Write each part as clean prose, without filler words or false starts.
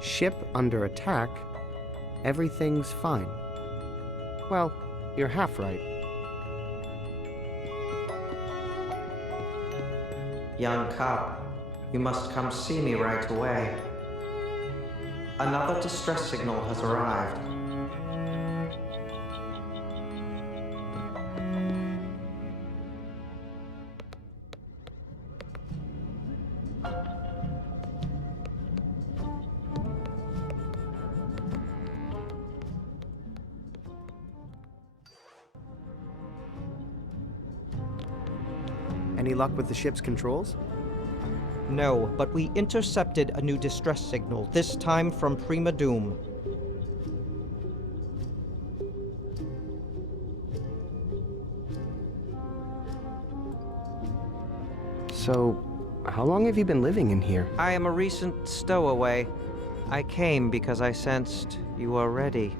ship under attack, everything's fine. Well, you're half right. Young cub, you must come see me right away. Another distress signal has arrived. Any luck with the ship's controls? No, but we intercepted a new distress signal, this time from Prima Doom. So, how long have you been living in here? I am a recent stowaway. I came because I sensed you were ready.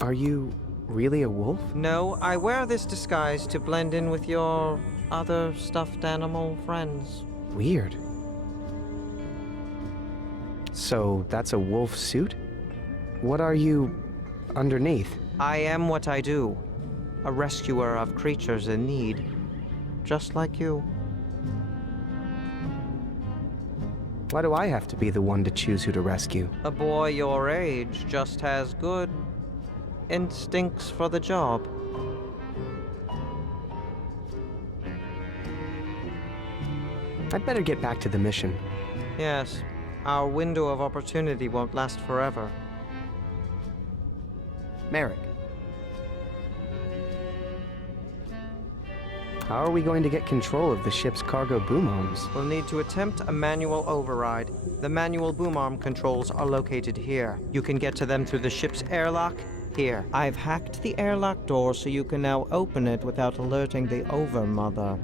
Are you really a wolf? No, I wear this disguise to blend in with your other stuffed animal friends. Weird. So, that's a wolf suit? What are you underneath? I am what I do, a rescuer of creatures in need, just like you. Why do I have to be the one to choose who to rescue? A boy your age just has good instincts for the job. I'd better get back to the mission. Yes, our window of opportunity won't last forever. Merrick. How are we going to get control of the ship's cargo boom arms? We'll need to attempt a manual override. The manual boom arm controls are located here. You can get to them through the ship's airlock here. I've hacked the airlock door so you can now open it without alerting the Overmother.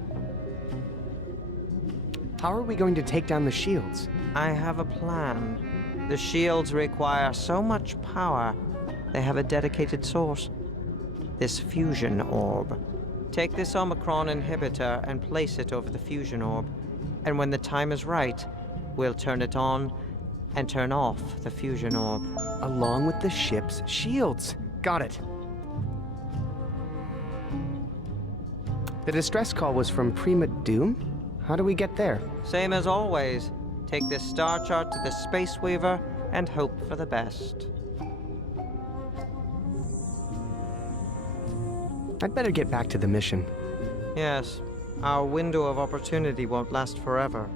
How are we going to take down the shields? I have a plan. The shields require so much power, they have a dedicated source. This fusion orb. Take this Omicron inhibitor and place it over the fusion orb. And when the time is right, we'll turn it on and turn off the fusion orb. Along with the ship's shields. Got it. The distress call was from Prima Doom? How do we get there? Same as always. Take this star chart to the Space Weaver and hope for the best. I'd better get back to the mission. Yes, our window of opportunity won't last forever.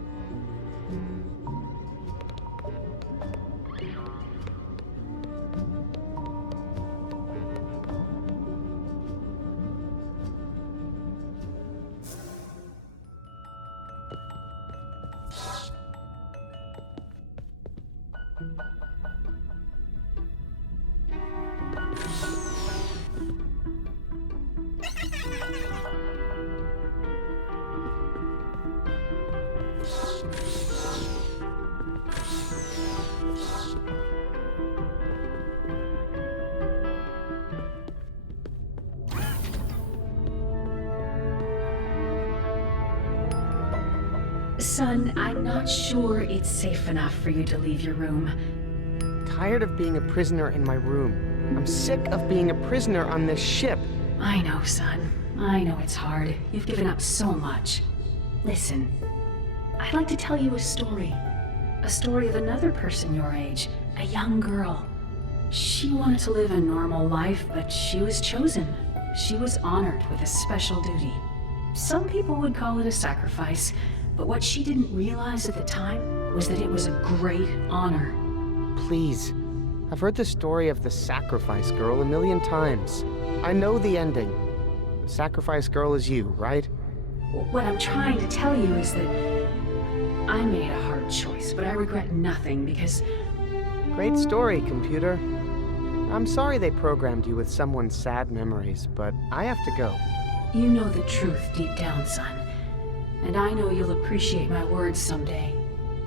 Son, I'm not sure it's safe enough for you to leave your room. Tired of being a prisoner in my room. I'm sick of being a prisoner on this ship. I know, son. I know it's hard. You've given up so much. Listen, I'd like to tell you a story. A story of another person your age, a young girl. She wanted to live a normal life, but she was chosen. She was honored with a special duty. Some people would call it a sacrifice, but what she didn't realize at the time was that it was a great honor. Please. I've heard the story of the sacrifice girl a million times. I know the ending. The sacrifice girl is you, right? What I'm trying to tell you is that I made a hard choice, but I regret nothing because... Great story, computer. I'm sorry they programmed you with someone's sad memories, but I have to go. You know the truth deep down, son. And I know you'll appreciate my words someday.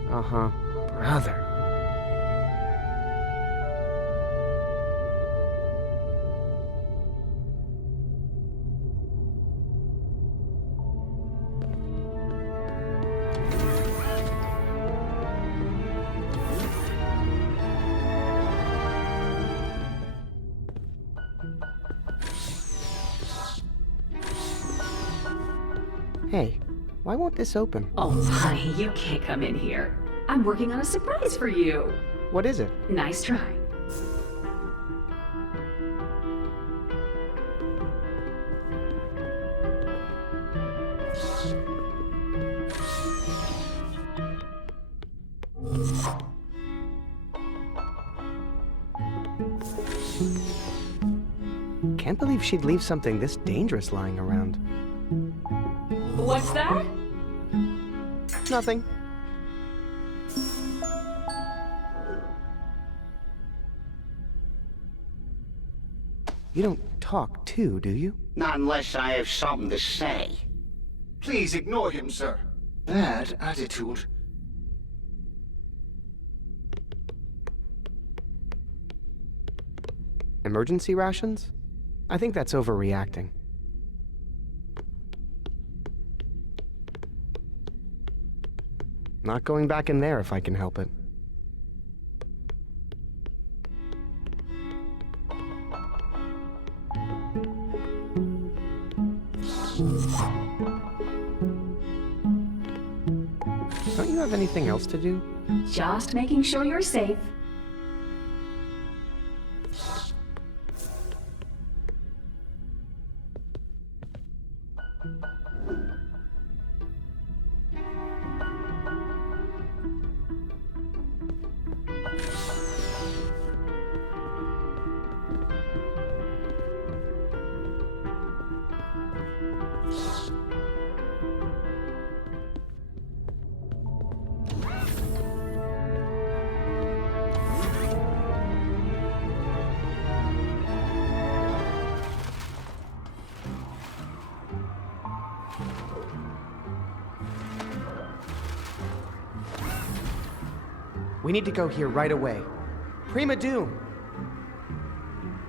Uh-huh. Brother. Hey, why won't this open? Oh, honey, you can't come in here. I'm working on a surprise for you. What is it? Nice try. Can't believe she'd leave something this dangerous lying around. What's that? Nothing. You don't talk too, do you? Not unless I have something to say. Please ignore him, sir. Bad attitude. Emergency rations? I think that's overreacting. Not going back in there if I can help it. Don't you have anything else to do? Just making sure you're safe. We need to go here right away. Prima Doom!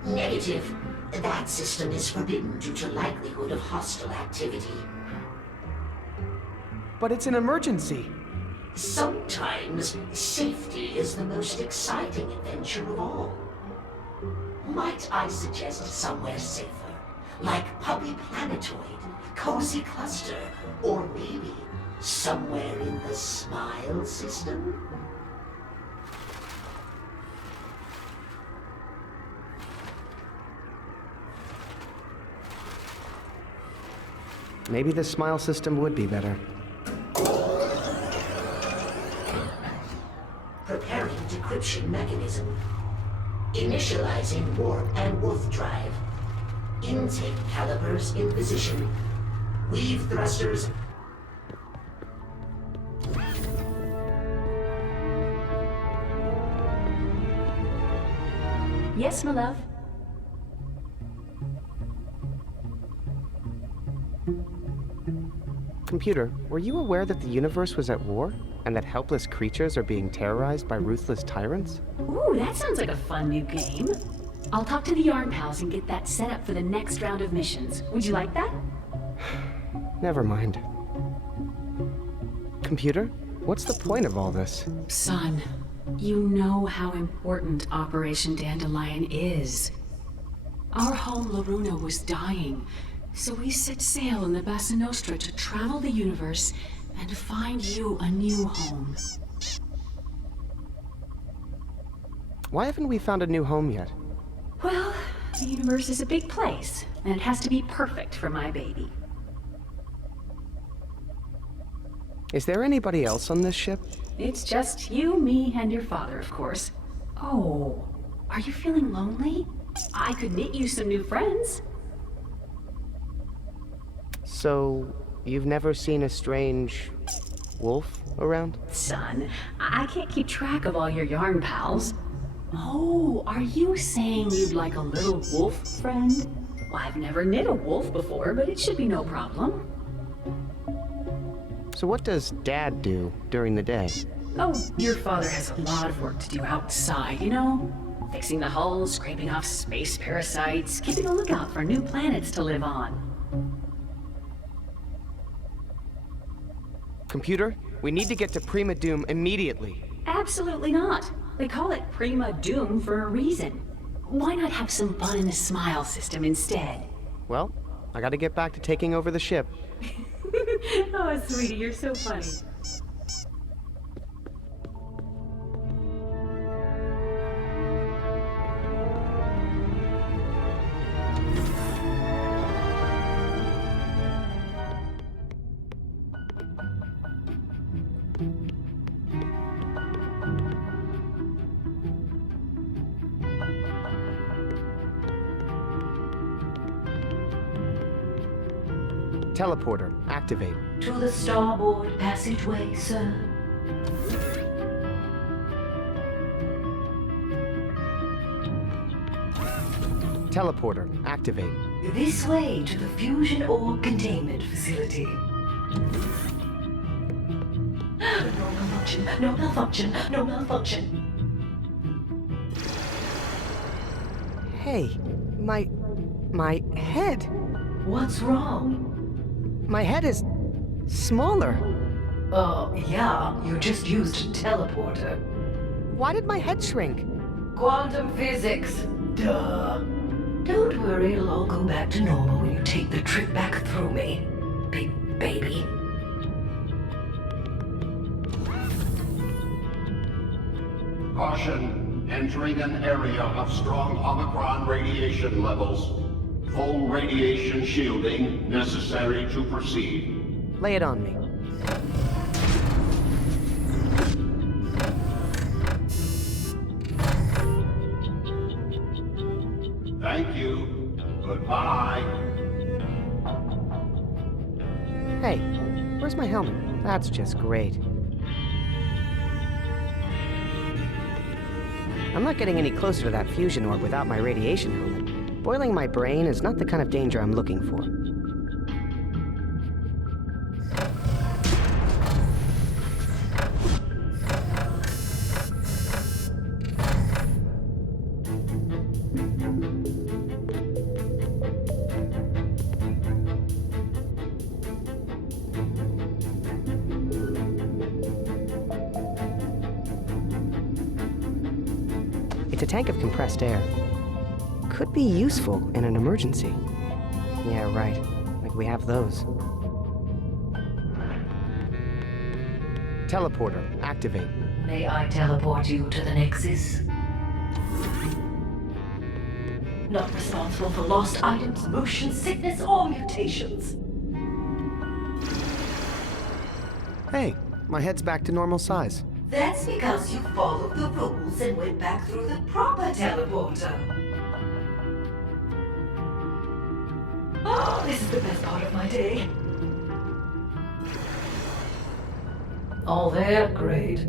Negative. That system is forbidden due to likelihood of hostile activity. But it's an emergency! Sometimes safety is the most exciting adventure of all. Might I suggest somewhere safer? Like Puppy Planetoid, Cozy Cluster, or maybe somewhere in the Smile system? Maybe the Smile system would be better. Preparing decryption mechanism. Initializing warp and wolf drive. Intake calipers in position. Weave thrusters. Yes, my love. Computer, were you aware that the universe was at war? And that helpless creatures are being terrorized by ruthless tyrants? Ooh, that sounds like a fun new game. I'll talk to the Yarn Pals and get that set up for the next round of missions. Would you like that? Never mind. Computer, what's the point of all this? Son, you know how important Operation Dandelion is. Our home Loruna was dying, so we set sail in the Bassa Nostra to travel the universe and find you a new home. Why haven't we found a new home yet? Well, the universe is a big place, and it has to be perfect for my baby. Is there anybody else on this ship? It's just you, me, and your father, of course. Oh, are you feeling lonely? I could knit you some new friends. So, you've never seen a strange wolf around? Son, I can't keep track of all your yarn pals. Oh, are you saying you'd like a little wolf friend? Well, I've never knit a wolf before, but it should be no problem. So what does Dad do during the day? Oh, your father has a lot of work to do outside, you know? Fixing the hull, scraping off space parasites, keeping a lookout for new planets to live on. Computer, we need to get to Prima Doom immediately. Absolutely not. They call it Prima Doom for a reason. Why not have some fun in the Smile system instead? Well, I gotta get back to taking over the ship. Oh, sweetie, you're so funny. Teleporter, activate. To the starboard passageway, sir. Teleporter, activate. This way to the fusion orb containment facility. No malfunction, no malfunction, no malfunction. Hey, my head. What's wrong? My head is smaller. Yeah, you just used a teleporter. Why did my head shrink? Quantum physics. Duh. Don't worry, it'll all go back to normal when you take the trip back through me, big baby. Caution, entering an area of strong Omicron radiation levels. Full radiation shielding necessary to proceed. Lay it on me. Thank you. Goodbye. Hey, where's my helmet? That's just great. I'm not getting any closer to that fusion orb without my radiation helmet. Boiling my brain is not the kind of danger I'm looking for. It's a tank of compressed air. Could be useful in an emergency. Yeah, right. Like we have those. Teleporter, activate. May I teleport you to the Nexus? Not responsible for lost items, motion sickness, or mutations. Hey, my head's back to normal size. That's because you followed the rules and went back through the proper teleporter. Oh, this is the best part of my day. All there, great.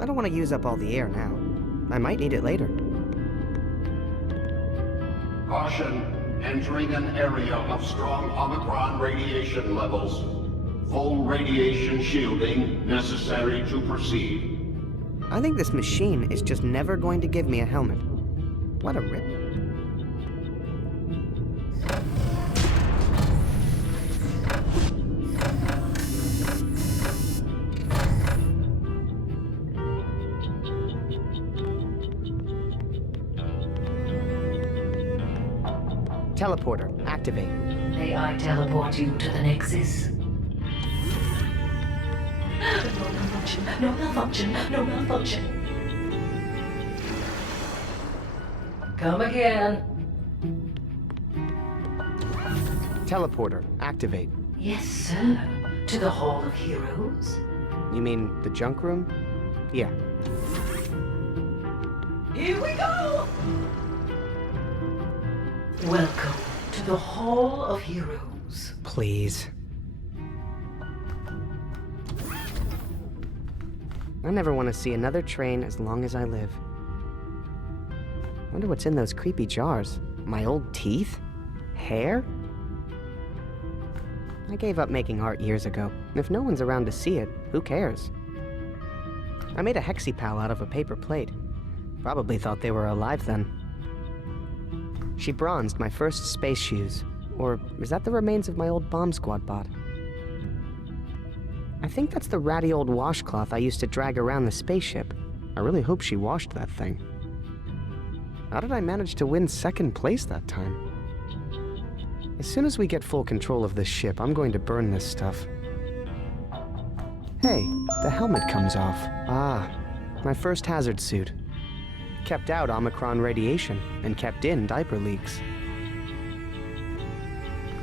I don't want to use up all the air now. I might need it later. Caution, entering an area of strong Omicron radiation levels. Full radiation shielding necessary to proceed. I think this machine is just never going to give me a helmet. What a rip. Teleporter, activate. May I teleport you to the Nexus? No malfunction, no malfunction, no malfunction. Come again. Teleporter, activate. Yes, sir. To the Hall of Heroes? You mean the junk room? Yeah. Here we go! Welcome to the Hall of Heroes. Please. I never want to see another train as long as I live. Wonder what's in those creepy jars. My old teeth? Hair? I gave up making art years ago. If no one's around to see it, who cares? I made a hexipal out of a paper plate. Probably thought they were alive then. She bronzed my first space shoes. Or is that the remains of my old bomb squad bot? I think that's the ratty old washcloth I used to drag around the spaceship. I really hope she washed that thing. How did I manage to win second place that time? As soon as we get full control of this ship, I'm going to burn this stuff. Hey, the helmet comes off. Ah, my first hazard suit. Kept out Omicron radiation and kept in diaper leaks.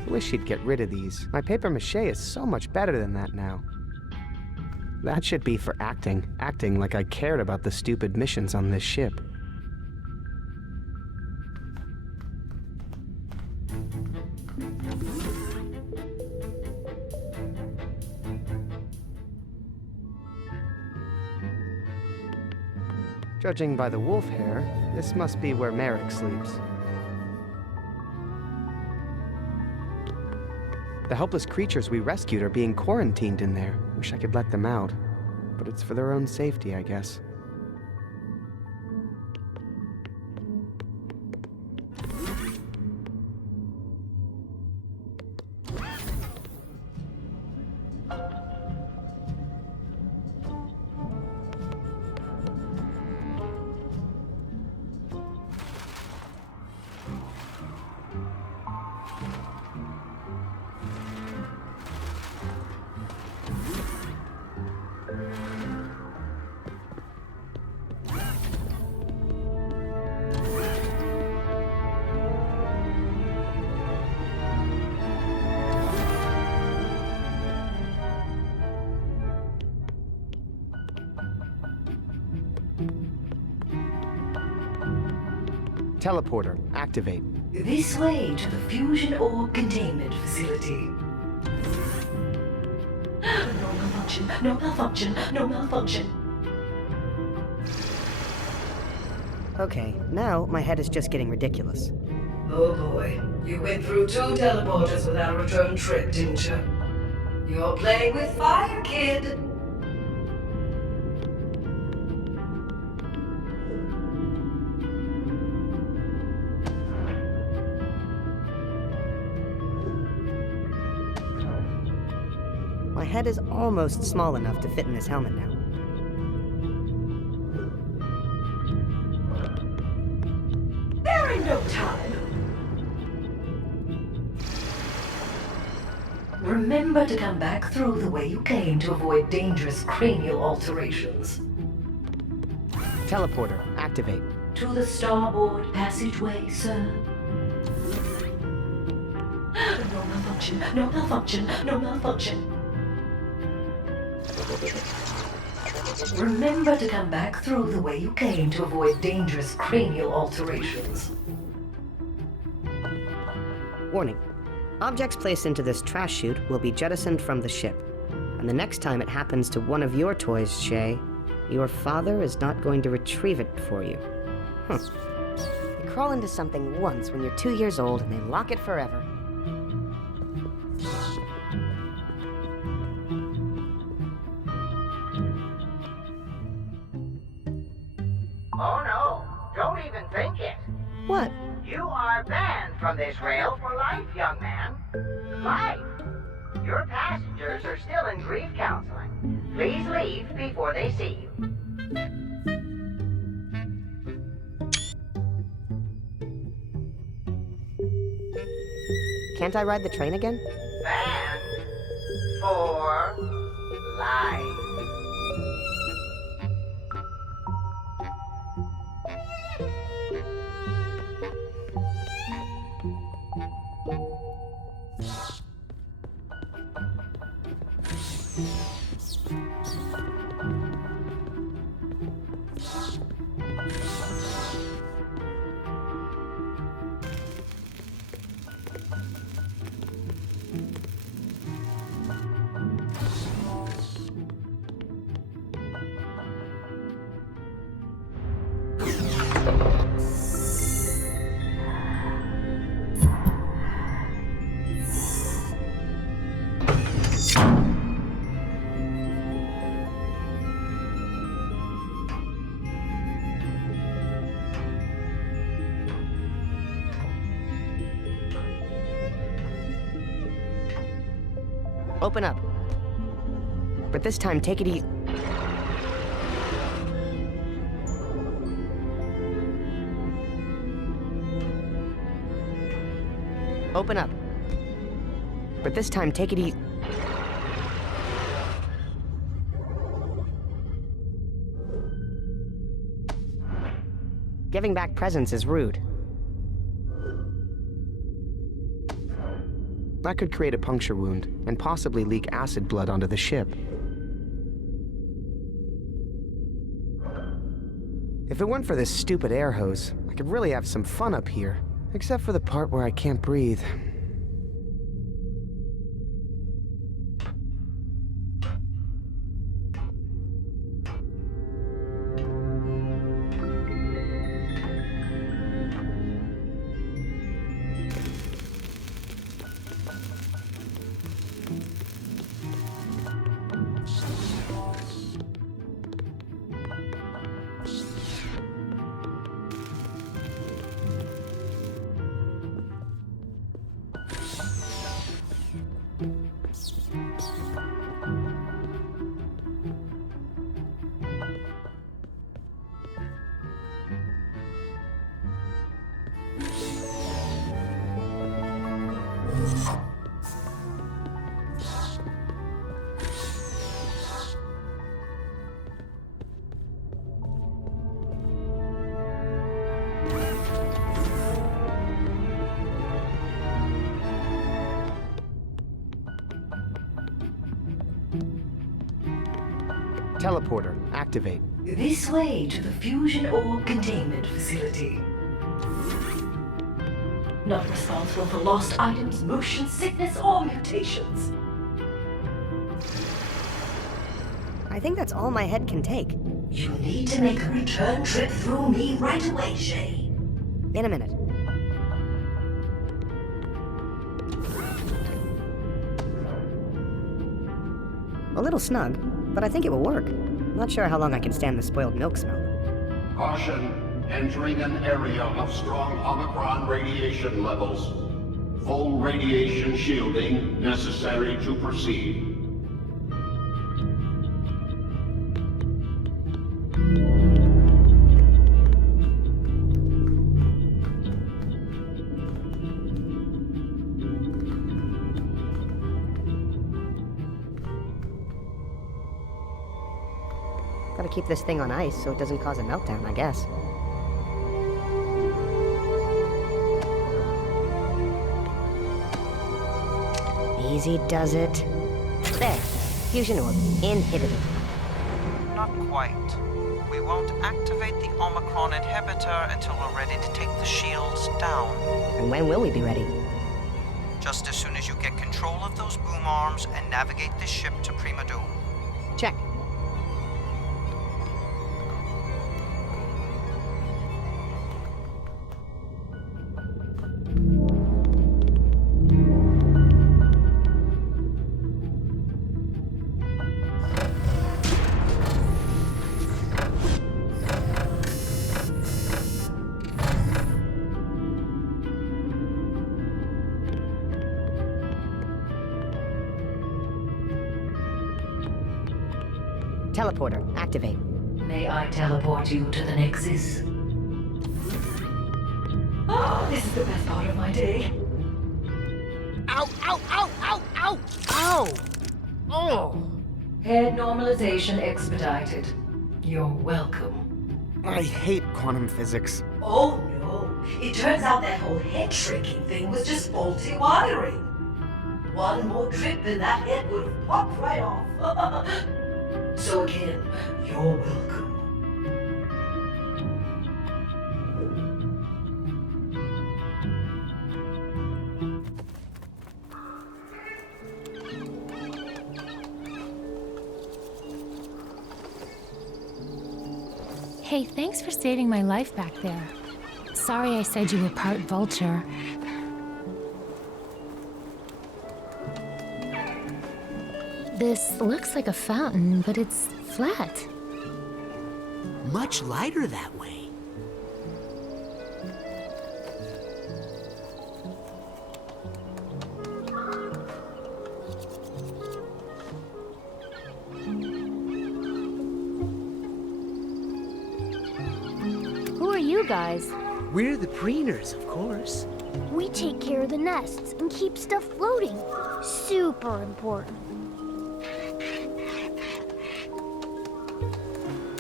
I wish she'd get rid of these. My papier-mâché is so much better than that now. That should be for acting. Acting like I cared about the stupid missions on this ship. Judging by the wolf hair, this must be where Merrick sleeps. The helpless creatures we rescued are being quarantined in there. Wish I could let them out. But it's for their own safety, I guess. Teleporter, activate. This way to the fusion orb containment facility. No malfunction, no malfunction, no malfunction. Okay, now my head is just getting ridiculous. Oh boy, you went through 2 teleporters without a return trip, didn't you? You're playing with fire, kid. My head is almost small enough to fit in this helmet now. There ain't no time. Remember to come back through the way you came to avoid dangerous cranial alterations. Teleporter, activate. To the starboard passageway, sir. No malfunction, no malfunction, no malfunction. Remember to come back through the way you came to avoid dangerous cranial alterations. Warning. Objects placed into this trash chute will be jettisoned from the ship. And the next time it happens to one of your toys, Shay, your father is not going to retrieve it for you. You crawl into something once when you're 2 years old and they lock it forever. Oh no, don't even think it. What? You are banned from this rail for life, young man. Life. Your passengers are still in grief counseling. Please leave before they see you. Can't I ride the train again? Banned for life. Open up. But this time, take it easy. Open up. But this time, take it easy. Giving back presents is rude. That could create a puncture wound and possibly leak acid blood onto the ship. If it weren't for this stupid air hose, I could really have some fun up here. Except for the part where I can't breathe. Teleporter, activate. This way to the fusion orb containment facility. Not responsible for lost items, motion sickness, or mutations. I think that's all my head can take. You need to make a return trip through me right away, Shay. In a minute. A little snug, but I think it will work. Not sure how long I can stand the spoiled milk smell. Caution, entering an area of strong Omicron radiation levels. Full radiation shielding necessary to proceed. Gotta keep this thing on ice so it doesn't cause a meltdown, I guess. Easy does it. There. Fusion orb. Inhibited. Not quite. We won't activate the Omicron inhibitor until we're ready to take the shields down. And when will we be ready? Just as soon as you get control of those boom arms and navigate this ship to Prima Doom. Check. Teleporter, activate. May I teleport you to the Nexus? Oh, this is the best part of my day. Ow, ow, ow, ow, ow, ow! Oh! Head normalization expedited. You're welcome. I hate quantum physics. Oh no, it turns out that whole head shrinking thing was just faulty wiring. One more trip and that head would have popped right off. So again, you're welcome. Hey, thanks for saving my life back there. Sorry I said you were part vulture. This looks like a fountain, but it's flat. Much lighter that way. you guys? We're the preeners, of course. We take care of the nests and keep stuff floating. Super important.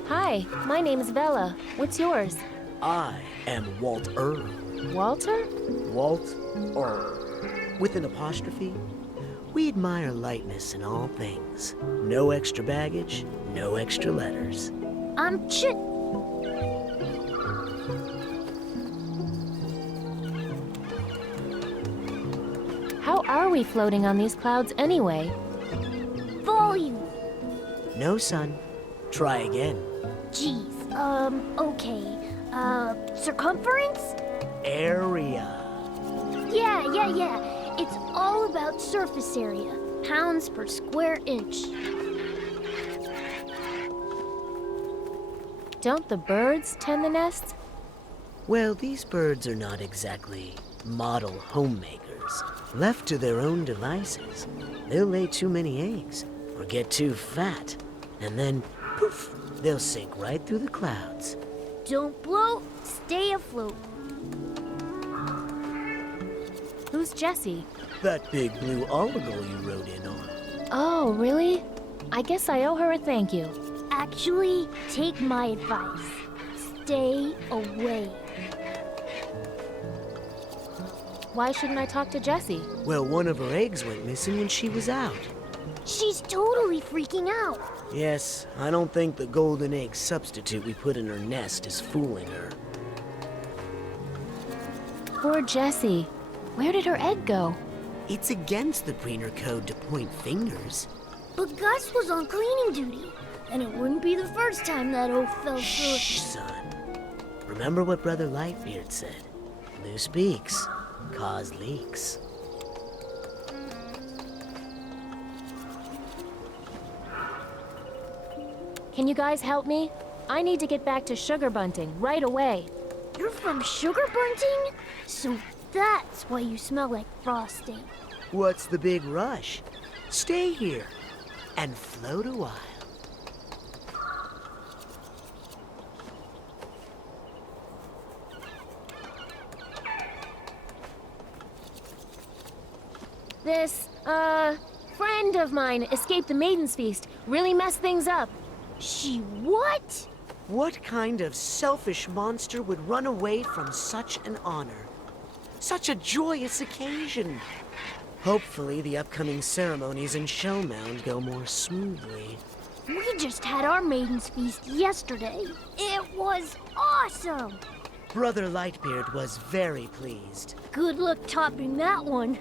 Hi, my name's Vella. What's yours? I am Walter. Walter? Walter. With an apostrophe. We admire lightness in all things. No extra baggage, no extra letters. I'm Chit. How are we floating on these clouds anyway? Volume. No, son. Try again. Geez, okay. Circumference? Area. Yeah. It's all about surface area. Pounds per square inch. Don't the birds tend the nests? Well, these birds are not exactly model homemakers. Left to their own devices, they'll lay too many eggs or get too fat, and then, poof, they'll sink right through the clouds. Don't bloat, stay afloat. Who's Jessie? That big blue oligal you rode in on. Oh, really? I guess I owe her a thank you. Actually, take my advice. Stay away. Why shouldn't I talk to Jessie? Well, one of her eggs went missing when she was out. She's totally freaking out. Yes, I don't think the golden egg substitute we put in her nest is fooling her. Poor Jessie. Where did her egg go? It's against the preener code to point fingers. But Gus was on cleaning duty, and it wouldn't be the first time that oaf fell through. Shh, son. Remember what Brother Lightbeard said. Loose beaks cause leaks. Can you guys help me? I need to get back to Sugar Bunting right away. You're from Sugar Bunting? So that's why you smell like frosting. What's the big rush? Stay here and float a while. This, friend of mine escaped the Maiden's Feast. Really messed things up. She what? What kind of selfish monster would run away from such an honor? Such a joyous occasion. Hopefully the upcoming ceremonies in Shellmound go more smoothly. We just had our Maiden's Feast yesterday. It was awesome. Brother Lightbeard was very pleased. Good luck topping that one,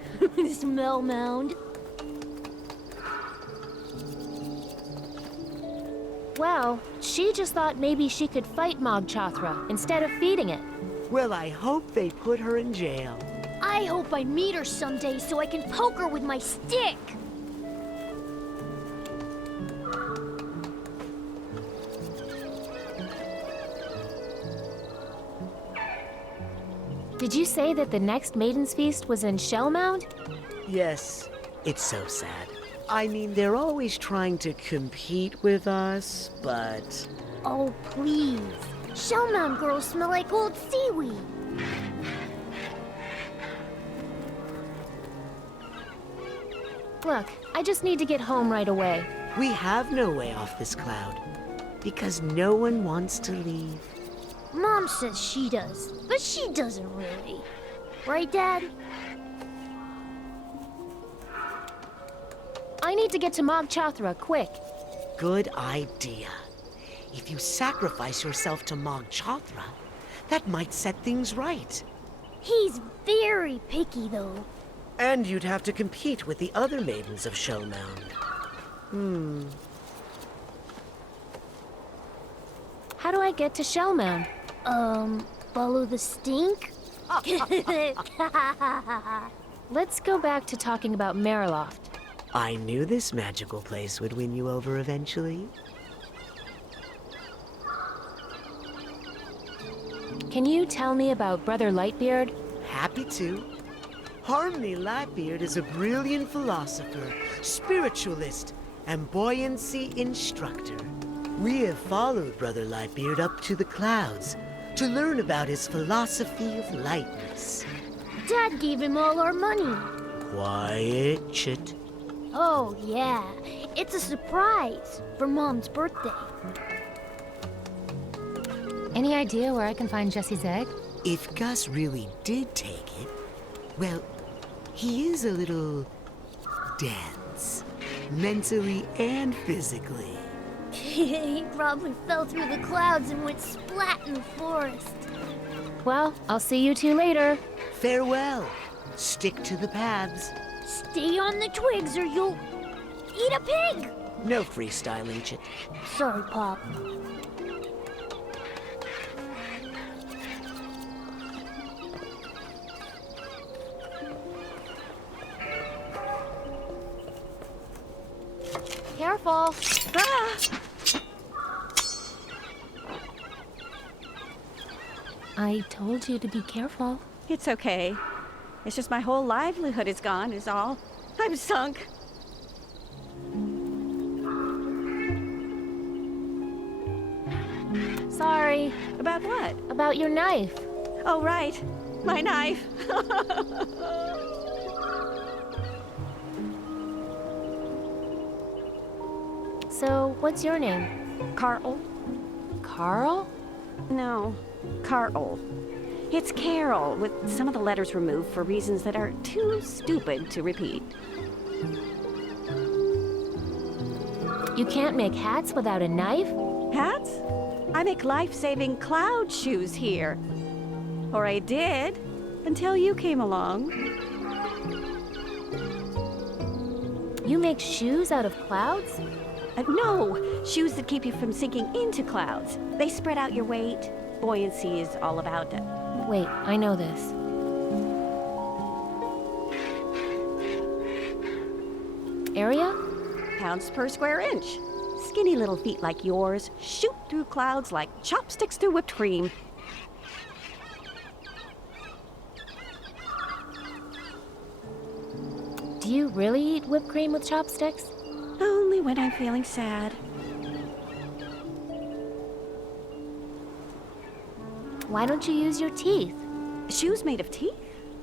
Smell Mound. Well, she just thought maybe she could fight Mog Chothra instead of feeding it. Well, I hope they put her in jail. I hope I meet her someday so I can poke her with my stick. Did you say that the next Maiden's Feast was in Shellmound? Yes, it's so sad. I mean, they're always trying to compete with us, but... Oh, please. Shellmound girls smell like old seaweed. Look, I just need to get home right away. We have no way off this cloud, because no one wants to leave. Mom says she does, but she doesn't really. Right, Dad? I need to get to Mog Chothra, quick. Good idea. If you sacrifice yourself to Mog Chothra, that might set things right. He's very picky, though. And you'd have to compete with the other maidens of Shellmound. How do I get to Shellmound? Follow the stink? Let's go back to talking about Mariloft. I knew this magical place would win you over eventually. Can you tell me about Brother Lightbeard? Happy to. Harmony Lightbeard is a brilliant philosopher, spiritualist, and buoyancy instructor. We have followed Brother Lightbeard up to the clouds, to learn about his philosophy of lightness. Dad gave him all our money. Quiet, Chit. Oh, yeah. It's a surprise for Mom's birthday. Any idea where I can find Jesse's egg? If Gus really did take it, well, he is a little dense, mentally and physically. He probably fell through the clouds and went splat in the forest. Well, I'll see you two later. Farewell. Stick to the paths. Stay on the twigs or you'll eat a pig! No freestyling, Chit. Sorry, Pop. Careful. Ah! I told you to be careful. It's okay. It's just my whole livelihood is gone, is all. I'm sunk. Sorry. About what? About your knife. Oh, right. My knife. So, what's your name? Carl? Carl? No, Carl. It's Carol, with some of the letters removed for reasons that are too stupid to repeat. You can't make hats without a knife? Hats? I make life-saving cloud shoes here. Or I did, until you came along. You make shoes out of clouds? No, shoes that keep you from sinking into clouds. They spread out your weight. Buoyancy is all about it. Wait, I know this. Area? Pounds per square inch. Skinny little feet like yours shoot through clouds like chopsticks through whipped cream. Do you really eat whipped cream with chopsticks? Only when I'm feeling sad. Why don't you use your teeth? Shoes made of teeth?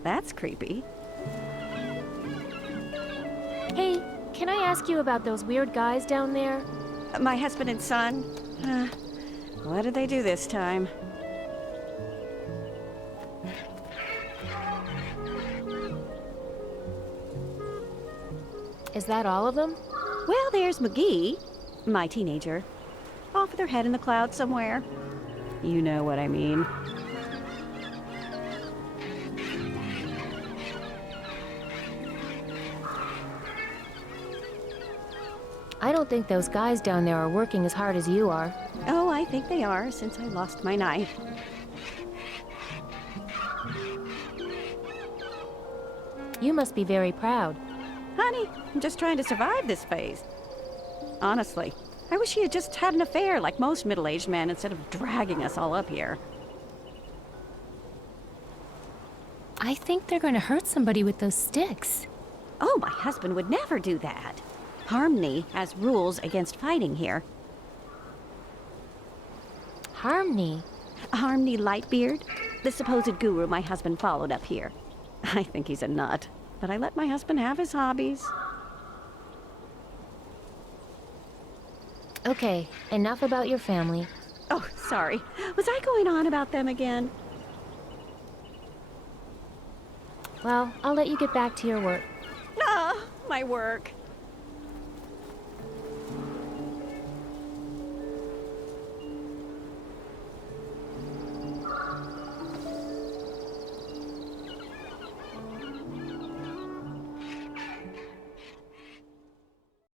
That's creepy. Hey, can I ask you about those weird guys down there? My husband and son. What did they do this time? Is that all of them? Well, there's McGee, my teenager. Off with her head in the clouds somewhere. You know what I mean. I don't think those guys down there are working as hard as you are. Oh, I think they are, since I lost my knife. You must be very proud. Honey, I'm just trying to survive this phase. Honestly, I wish he had just had an affair like most middle-aged men instead of dragging us all up here. I think they're going to hurt somebody with those sticks. Oh, my husband would never do that. Harmony has rules against fighting here. Harmony? Harmony Lightbeard, the supposed guru my husband followed up here. I think he's a nut, but I let my husband have his hobbies. Okay, enough about your family. Oh, sorry. Was I going on about them again? Well, I'll let you get back to your work. Ah, my work.